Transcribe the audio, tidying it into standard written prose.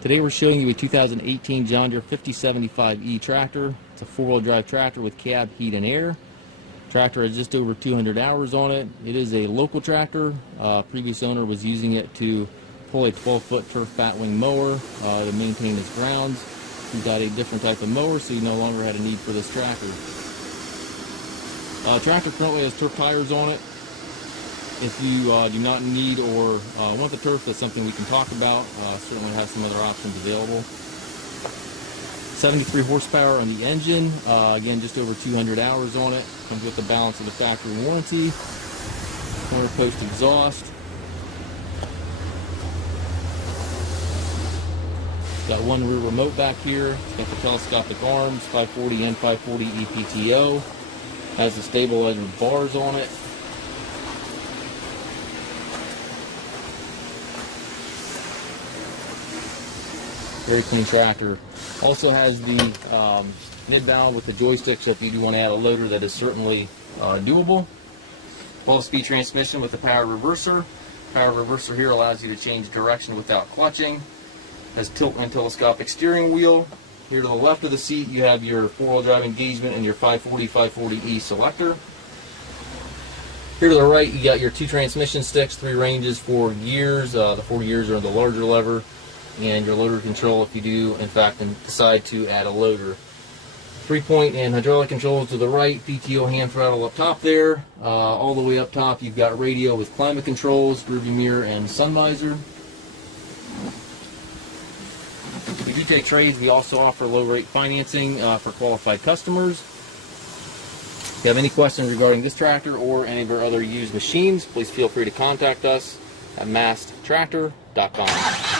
Today we're showing you a 2018 John Deere 5075E tractor. It's a four-wheel drive tractor with cab, heat, and air. Tractor has just over 200 hours on it. It is a local tractor. Previous owner was using it to pull a 12-foot turf batwing mower to maintain his grounds. He got a different type of mower, so he no longer had a need for this tractor. Tractor currently has turf tires on it. If you do not need or want the turf, that's something we can talk about. Certainly have some other options available. 73 horsepower on the engine. Again, just over 200 hours on it. Comes with the balance of the factory warranty. Corner post exhaust. Got one rear remote back here. It's got the telescopic arms, 540 and 540 EPTO. Has the stabilizer bars on it. Very clean tractor. Also has the mid-valve with the joystick, so if you do want to add a loader, that is certainly doable. 12-speed transmission with the power reverser. Power reverser here allows you to change direction without clutching. Has tilt and telescopic steering wheel. Here to the left of the seat you have your four-wheel drive engagement and your 540/540E selector. Here to the right you got your two transmission sticks, 3 ranges for gears. The 4 gears are the larger lever, and your loader control if you do in fact decide to add a loader. 3-point and hydraulic controls to the right, PTO hand throttle up top there. All the way up top you've got radio with climate controls, rearview mirror, and sun visor. We do take trades. We also offer low rate financing for qualified customers. If you have any questions regarding this tractor or any of our other used machines, please feel free to contact us at massedtractor.com.